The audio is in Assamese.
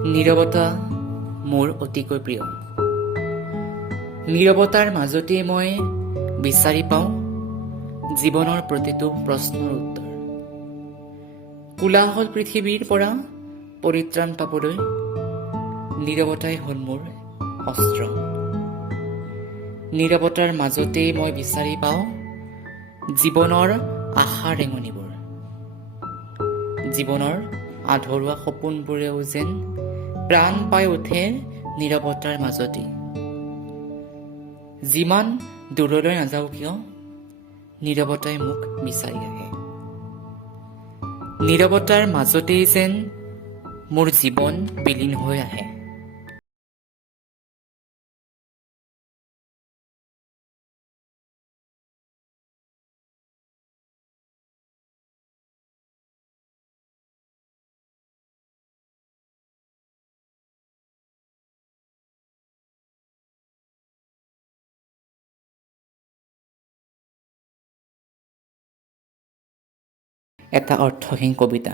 নীৰৱতা মোৰ অতিকৈ প্ৰিয়। নীৰৱতাৰ মাজতেই মই বিচাৰি পাওঁ জীৱনৰ প্ৰতিটো প্ৰশ্নৰ উত্তৰ। কোলাহল পৃথিৱীৰ পৰা পৰিত্ৰাণ পাবলৈ নীৰৱতাই হ'ল মোৰ অস্ত্ৰ। নীৰৱতাৰ মাজতেই মই বিচাৰি পাওঁ জীৱনৰ আশাৰ ৰেঙনিবোৰ। জীৱনৰ আধৰুৱা সপোনবোৰেও যেন প্ৰাণ পাই উঠে নীৰৱতাৰ মাজতেই। যিমান দূৰলৈ নাযাওঁ কিয় নীৰৱতাই মোক বিচাৰি আহে। নীৰৱতাৰ মাজতেই যেন মোৰ জীৱন বিলীন হৈ আহে। এটা অৰ্থহীন কবিতা।